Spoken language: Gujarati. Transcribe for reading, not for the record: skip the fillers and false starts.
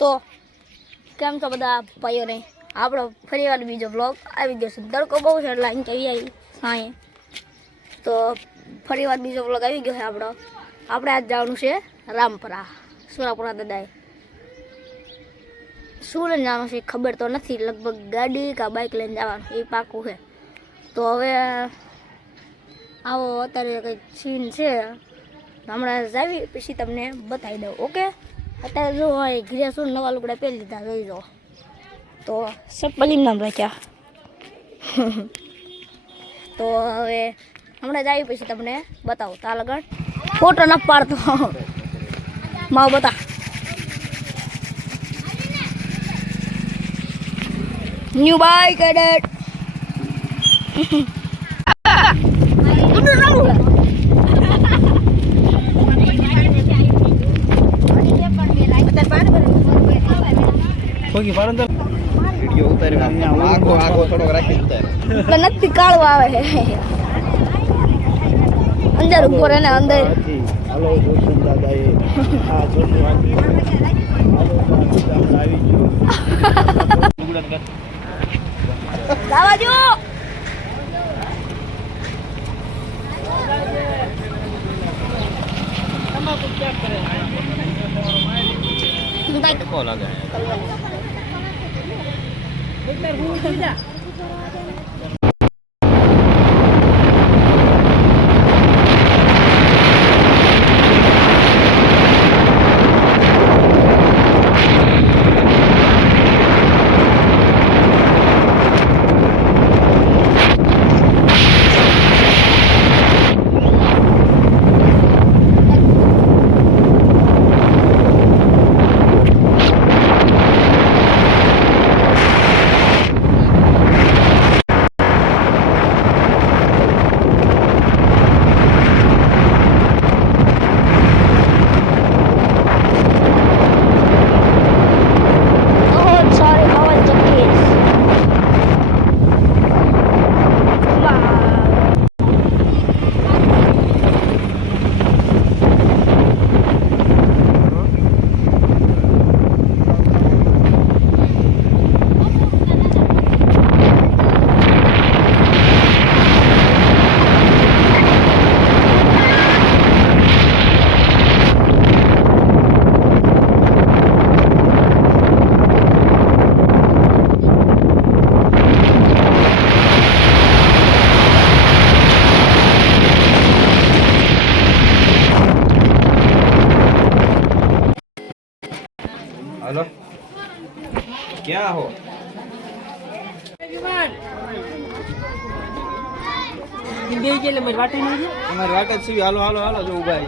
તો કેમ છો બધા ભાઈઓને? આપણો ફરીવાર બીજો વ્લોગ આવી ગયો છે. તડકો બહુ છે એટલે અહીં કહીએ સાંયે તો ફરીવાર બીજો વ્લોગ આવી ગયો છે આપણો. આપણે આજ જવાનું છે રામપરા, સુરાપુરા દાદાએ. શું લઈને જવાનું છે ખબર તો નથી, લગભગ ગાડી કે બાઇક લઈને જવાનું એ પાકું છે. તો હવે આવો અત્યારે કંઈક સીન છે, હમણાં જાવી પછી તમને બતાવી દઉં. ઓકે, અત્યારે જો હોય ઘરે શું નવા લુગડા પહેરી લીધા જોઈ જો, તો સપ્પલ નામ રાખ્યા. તો હવે હમણાં જાવી પછી તમને બતાવું. તા લગન ફોટો ન પાડતો માવ બતા. New bike added. વિડિયો ઉતારી આગો થોડો રાખી ઉતાર નથી કાળો આવે અંદર ઉભો રહે ને અંદર. હાલો જોશન દાદાએ આ જોશન આવી ગયો દાવા જો તમાકુ ચેક કરે કો લાગે એકવાર હું સીધા हेलो क्या हो हमारी वाट हमारी वाट अच्छी हालो हालो हालो जो उभा है